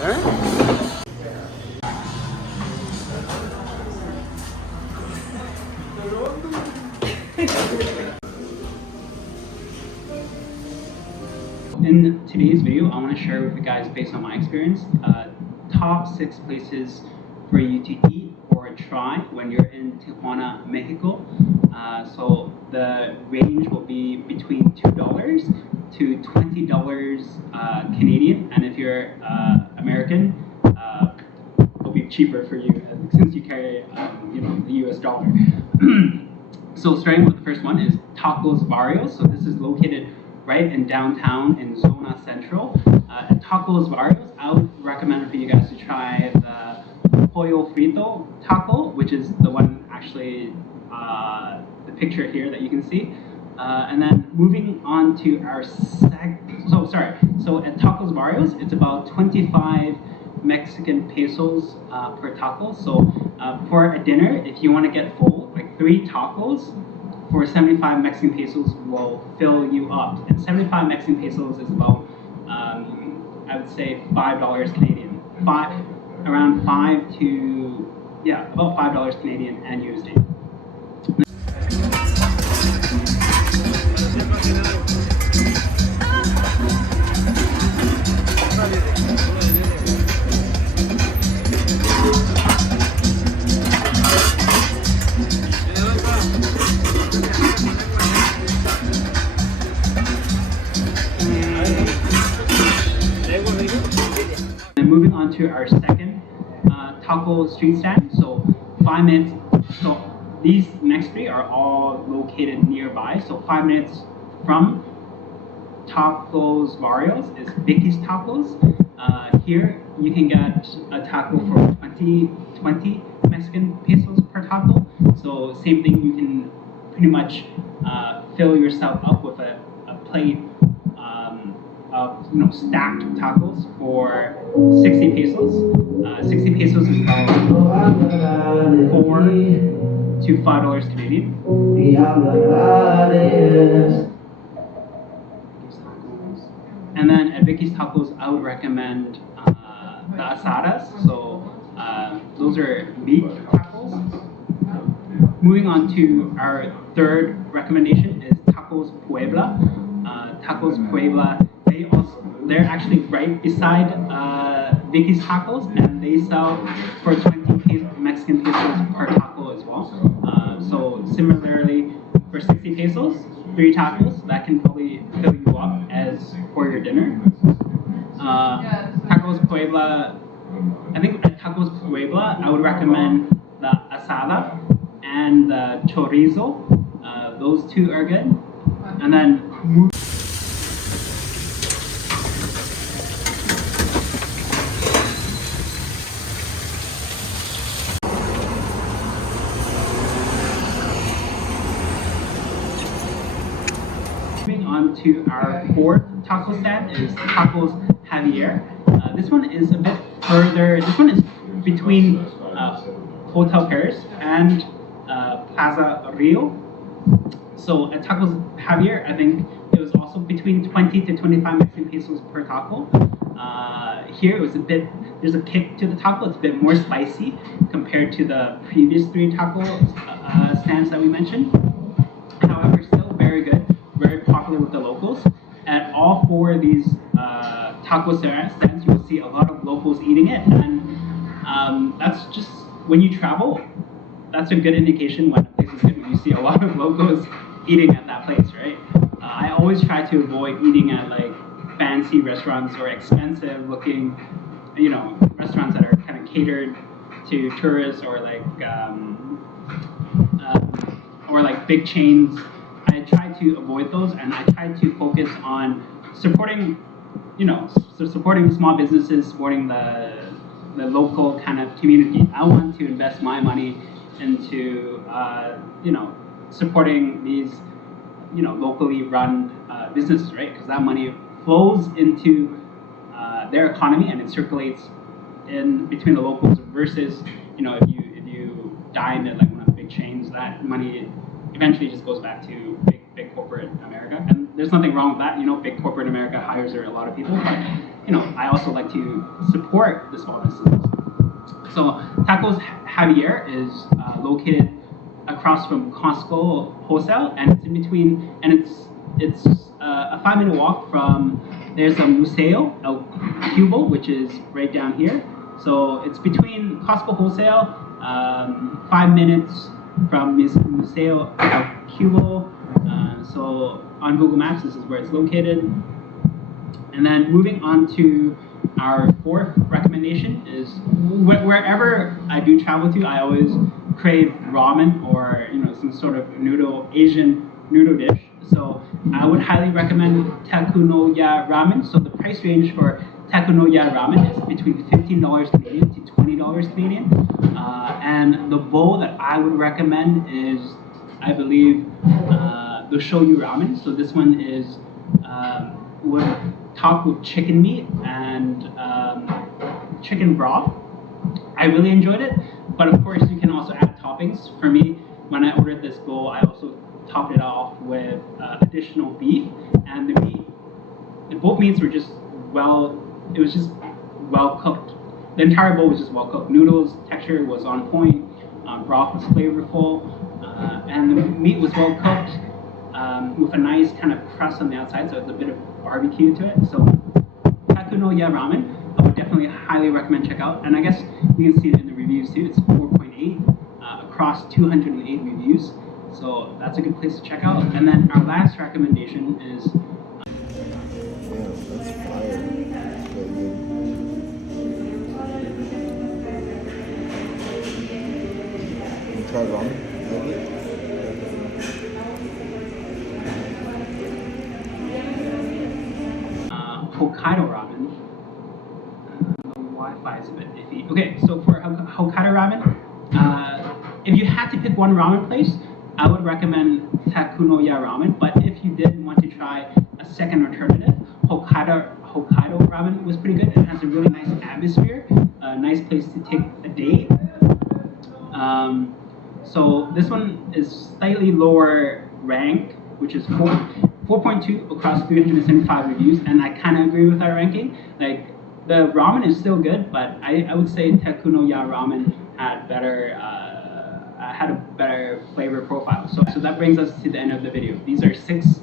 In today's video, I want to share with you guys, based on my experience, top 6 places for you to eat or try when you're in Tijuana, Mexico. So the range will be between $2 to $20 Canadian, and if you're American, it'll be cheaper for you since you carry the US dollar. So starting with the first one is Tacos Varios. So this is located right in downtown in Zona Central. At Tacos Varios, I would recommend for you guys to try the pollo frito taco, which is the one actually the picture here that you can see. And then moving on to our so at Tacos Varios, it's about 25 Mexican pesos per taco. So for a dinner, if you want to get full, like 3 tacos for 75 Mexican pesos will fill you up. And 75 Mexican pesos is about, I would say, $5 Canadian. Around about $5 Canadian and USD. Moving on to our second taco street stand. So 5 minutes. So these next 3 are all located nearby. So 5 minutes from Tacos Varios is Vicky's Tacos. Here you can get a taco for 20 Mexican pesos per taco. So same thing, you can pretty much fill yourself up with a plate of stacked tacos for 60 pesos. 60 pesos is about $4 to $5 Canadian. And then at Vicky's Tacos, I would recommend the asadas. So those are meat tacos. Moving on to our third recommendation is Tacos Puebla. Tacos Puebla, they're actually right beside Vicky's Tacos, and they sell for 20 Mexican pesos per taco as well. So similarly, for 60 pesos, 3 tacos, that can probably fill you up as for your dinner. Tacos Puebla, I think at Tacos Puebla, I would recommend the asada and the chorizo. Those 2 are good. And then moving on to our 4th taco stand is Tacos Javier. This one is a bit further. This one is between Hotel Paris and Plaza Rio. So at Tacos Javier, I think it was also between 20 to 25 Mexican pesos per taco. Here it was there's a kick to the taco. It's a bit more spicy compared to the previous 3 taco stands that we mentioned. However, still very good, very popular with the locals. At all 4 of these taco stands, you will see a lot of locals eating it, and that's just, when you travel, that's a good indication when a place is good, when you see a lot of locals eating at that place, right? I always try to avoid eating at like fancy restaurants or expensive looking, restaurants that are kind of catered to tourists, or like big chains. I try to avoid those, and I try to focus on supporting, supporting small businesses, supporting the local kind of community. I want to invest my money into, supporting these, locally run businesses, right? Because that money flows into their economy, and it circulates in between the locals versus, if you dine at like one of the big chains, that money eventually just goes back to big corporate America. And there's nothing wrong with that. Big corporate America hires a lot of people, but I also like to support the small businesses. So Tacos Javier is located across from Costco Wholesale, and it's in between, and it's a 5-minute walk from. There's a Museo El Cubo, which is right down here. So it's between Costco Wholesale, 5 minutes from Museo El Cubo. So on Google Maps, this is where it's located. And then moving on to our fourth recommendation is wherever I do travel to, I always crave ramen or some sort of Asian noodle dish. So I would highly recommend Takunoya Ramen. So the price range for Takunoya Ramen is between $15 Canadian to $20 Canadian. And the bowl that I would recommend is, I believe, the shoyu ramen. So this one is topped with chicken meat and chicken broth. I really enjoyed it, but of course you can also add toppings. For me, when I ordered this bowl, I also topped it off with additional beef, and both meats were just it was just well cooked. The entire bowl was just well cooked. Noodles texture was on point, broth was flavorful, and the meat was well cooked with a nice kind of crust on the outside, so it's a bit of barbecue to it. So Takunoya Ramen, I would definitely highly recommend check out. And I guess you can see it in the reviews too. It's 4.8 across 208 reviews. So that's a good place to check out. And then our last recommendation is that's fire. That's really good. You tried ramen? Like it? Hokkaido Ramen. The Wi-Fi is a bit iffy. Okay, so for Hokkaido Ramen, if you had to pick one ramen place, I would recommend Takunoya Ramen. But if you did want to try a second alternative, Hokkaido Ramen was pretty good. It has a really nice atmosphere, a nice place to take a date. So this one is slightly lower rank, which is 4.2 across 375 reviews, and I kind of agree with that ranking. Like, the ramen is still good, but I would say Takunoya Ramen had a better flavor profile. So that brings us to the end of the video. These are 6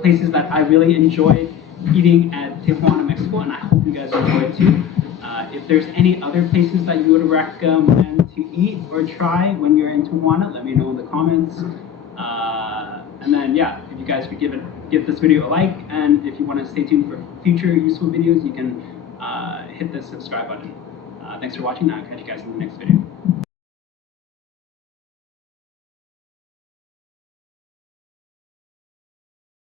places that I really enjoyed eating at Tijuana, Mexico, and I hope you guys enjoyed too. If there's any other places that you would recommend to eat or try when you're in Tijuana, let me know in the comments. And then, yeah, if you guys could give this video a like, and if you want to stay tuned for future useful videos, you can hit the subscribe button. Thanks for watching. I'll catch you guys in the next video.